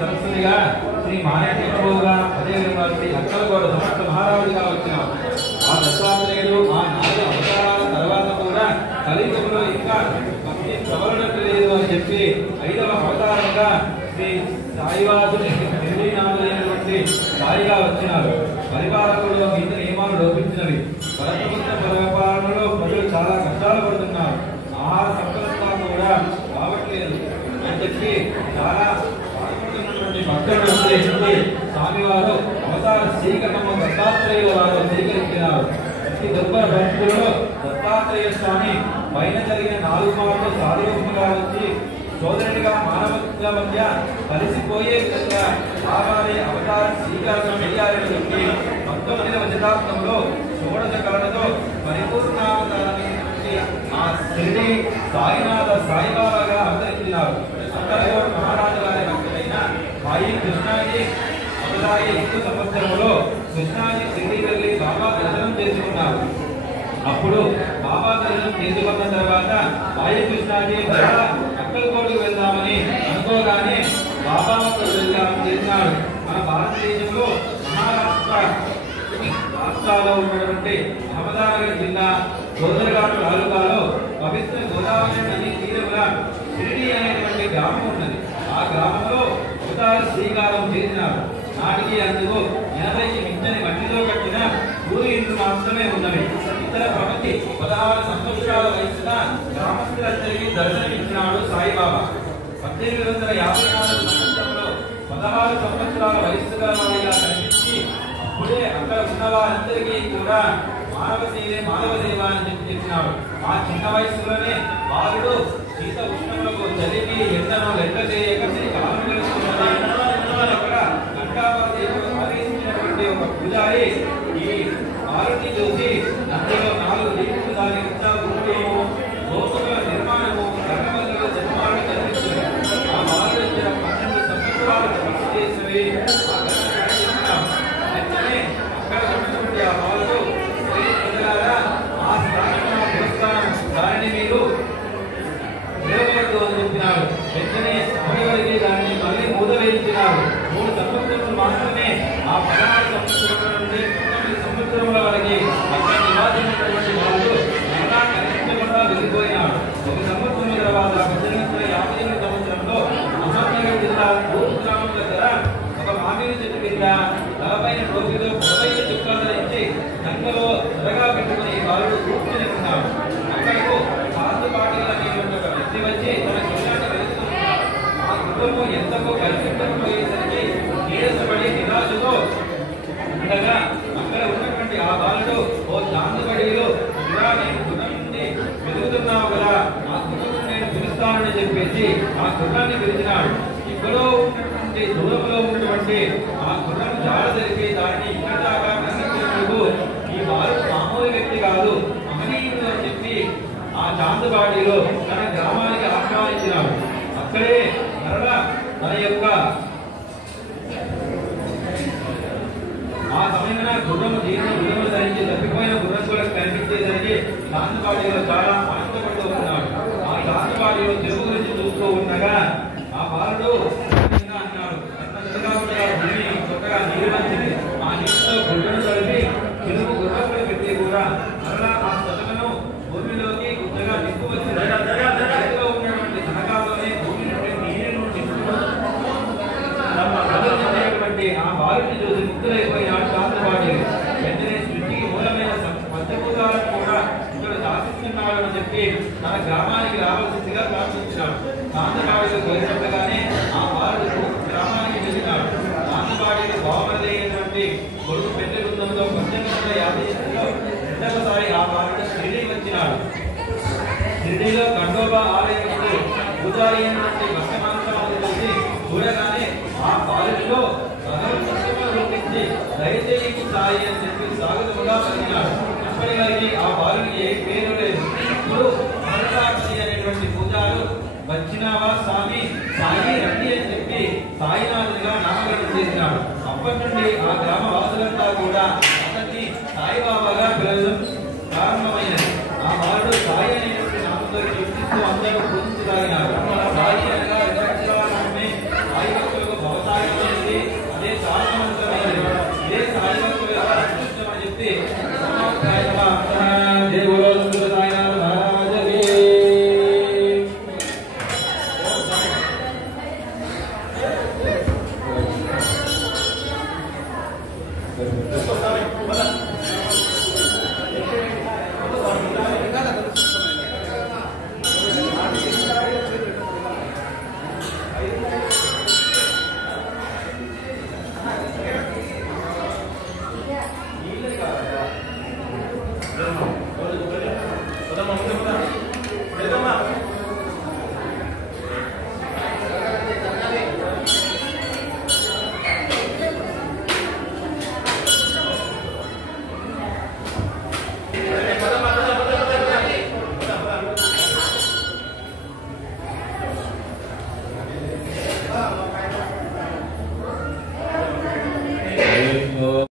సరస్వతిగా శ్రీ మానేటి ప్రభువుగా అదేవిధంగా శ్రీ అక్కలగోడ సమర్థ మహారాజుగా వచ్చిన ఆ దత్తాత్రేయుడు ఆ 4 అవతారాల తర్వాత కూడా కలియుగంలో ఇంకా భక్తి ప్రబలడం లేదు అని చెప్పి 5వ అవతారంగా శ్రీ సాయివాసుని నిర్ణయనాథులైనటువంటి సాయిగా వచ్చినారు. పరిపాలకులు మిగతా నియమాలు లోపించినవి. భరతపుత్ర పరిపాలనలో ప్రజలు చాలా కష్టాలు పడుతున్నారు. ఆహార సంపదంతా కూడా రావట్లేదు అని చెప్పి చాలా బాధపడుతున్నటువంటి భక్తులను ఉద్దేశించి స్వామివారు అవతార శ్రీకరణము దత్తాత్రేయుల వారు స్వీకరించినారు. ఈ దుర్భర భక్తులలో దత్తాత్రేయ స్వామి పైన జరిగిన 4 మార్లు సారూపంగా వచ్చి సోదరుడిగా మానవ మధ్య కలిసిపోయే విధంగా ఆగాలి అవతార శ్రీకరణం వెయ్యాలని చెప్పి 19వ శతాబ్దంలో షోడశ కళలతో పరిపూర్ణావతారాన్ని ఆ షిరిడి సాయినాథ సాయిబాబాగా అవతరించినారు. అక్కలగోడ మహారాజు గారి భక్తులైన సాయి కృష్ణాజీ మొదలాయి 2 సంవత్సరంలో కృష్ణాజీ షిరిడి వెళ్ళి బాబా దర్శనం చేసుకున్నారు. అప్పుడు బాబా దర్శనం చేసుకున్న తర్వాత సాయి కృష్ణాజీ అక్కలగోడకు వెళ్దామని అనుకోగానే బాబా వెళ్దామని చేసినాడు. మన భారతదేశంలో మహారాష్ట్ర రాష్ట్రాల్లో ఉన్నటువంటి అహ్మదానగర్ జిల్లా గోదరఘాట్ తాలూకాలో పవిత్ర గోదావరి నది తీరంగా షిరిడి అనేటువంటి గ్రామం ఉన్నది. ఆ గ్రామంలో అవతార శ్రీకారం చేసినారు. నాటికి అందుకు 80కి మించని మట్టితో కట్టిన ఊరి ఇండ్లు మాత్రమే ఉన్నవి. ఇతర ప్రగతి 16 సంవత్సరాల వయసున గ్రామస్తులందరికీ దర్శనమిచ్చినాడు సాయిబాబా. 1854 సంవత్సరంలో 16 సంవత్సరాల వయసు గల వారిగా కనిపించి అప్పుడే అక్కడ ఉన్న వారందరికీ కూడా మానవ సేవ అని చెప్పినాడు. ఆ చిన్న వయసులోనే బాలుడు శీత ఉష్ణములకు చలికి ఎండను లెక్క చేయక కాలం గెలుస్తున్నది. అక్కడ గంటావదేవుడు ఆదేశించినటువంటి ఒక పూజారి ఈ బాలుడిని చూసి అందులో 4 దీపులు దాని గోపుల నిర్మాణము రంగవల్లుల జన్మాలను కనిపిస్తుంది. ఆ బాలుడు ఇచ్చిన 12 సంవత్సరాలు తపస్సు చేసినవి వెంటనే అక్కడ ఉన్నటువంటి ఆ బాలుడు ఆ దానిని మీరు నిలబడదు అని చెప్పినాడు. వెంటనే స్వామివారికి దానిని మళ్ళీ మూదవేయించినారు. 3 సంవత్సరములు మాత్రమే ఆ 16 సంవత్సరముల నుండి 9 సంవత్సరముల వరకు అక్కడ నివాసించినటువంటి వాళ్ళు మరలా కనిపించకుండా వెళ్ళిపోయినాడు. 1 సంవత్సరం తర్వాత 1958 సంవత్సరంలో అహ్మద్నగర్ జిల్లా తూర్పు గ్రామం దగ్గర ఒక మామిడి చెట్టు కింద తలపైన టోపీలో 15 చుక్కలు ధరించి సంఖ్యలో త్వరగా పెట్టుకుని బాలుడు కూర్చుని ఉన్నాడు. అక్కడకు సాధుపాటిగా అనేటువంటి ఒక వ్యక్తి వచ్చి తన కృష్ణాన్ని వెలుగుతున్నాడు. ఆ కుటుంబం ఎంతకో కలిసిపోయేసరికి నీరసపడి నిరాశతో ఉండగా అక్కడ ఉన్నటువంటి ఆ బాలుడు ఓ చాందుబడిలో నేను గుణం నుండి వెలుగుతున్నావు కదా, ఆ గుణం నేను పిలుస్తానని చెప్పేసి ఆ గుణాన్ని పిలిచినాడు. ఎక్కడో ఉన్నటువంటి దూరంలో ఉన్నటువంటి ఆ గుణం జాడ జరిపి దాన్ని ఇక్కడ దాకా కనిపించినందుకు ఈ బాలుడు మామూలు వ్యక్తి కాదు, మహనీయుడు అని చెప్పి ఆ చాందుబాడిలో తన గ్రామానికి ఆహ్వానించినాడు. అక్కడే మరలా తన యొక్క ఆ సమయంలో గుర్రము గుర్రము ధరించి తప్పిపోయిన గుర్రం కూడా కనిపించేసరికి చాందుబాడిలో చాలా ఆనందపడుతూ ఉన్నాడు. ఆ చాందుబాడిలో తెలుగు గురించి చూస్తూ ఉండగా ఆ బాలుడు అన్నాడు, కొత్తగా నీరు వచ్చింది. ఆ నీటితో గుడ్డను కలిపి తెలుగు గుర్రపులు పెట్టి కూడా మరలా ఆ సతలను భూమిలోకి కొత్తగా నిప్పు వచ్చింది. ఉన్నటువంటి సనకాలలోనే భూమి నుండి నీరు నింపుకున్నటువంటి ఆ బాలుడిని చూసి ముగ్గురైపోయినాడు చాంద్రబాడి. వెంటనే సృష్టికి మూలమైన పంచభూతాలను కూడా ఇక్కడ శాసిస్తున్నాడు అని చెప్పి తన గ్రామానికి రావాల్సిందిగా ప్రార్థించినాడు. చాంద్రబాడిలో పోయినట్టుగానే ఆ బాలుడు గ్రామానికి వెళ్ళినాడు. చాంద్రబాడిలో బావమరిది అయినటువంటి కొడుకు పెద్ద బృందంలో 1950లో రెండవసారి ఆ బాలుడు షిరిడి వచ్చినాడు. షిరిడిలో ఖండోబా ఆలయంలో పూజారి అయినటువంటి భక్తమాంసాలను చూసి చూడగానే ఆ బాలుడిలో భగవంతుడు రూపించి దయచేసి సాయి అని చెప్పి స్వాగతముగా పలికినాడు. అప్పటి వరకు ఆ బాలుడికి ఏ పేరు లేదు. ఇప్పుడు మరసాపతి అనేటువంటి పూజారు వచ్చినావా స్వామి సాయి రండి అని చెప్పి సాయినాథునిగా నామకరణం చేసినాడు. అప్పటి నుండి ఆ గ్రామ వాసులంతా కూడా అతన్ని సాయిబాబాగా పిలవడం ప్రారంభమైనది. ఆ బాలుడు సాయి అనేటువంటి నామంతో కీర్తిస్తూ అందరూ పూజించగలిగినారు. సాయి అనగా సాయి భక్తులకు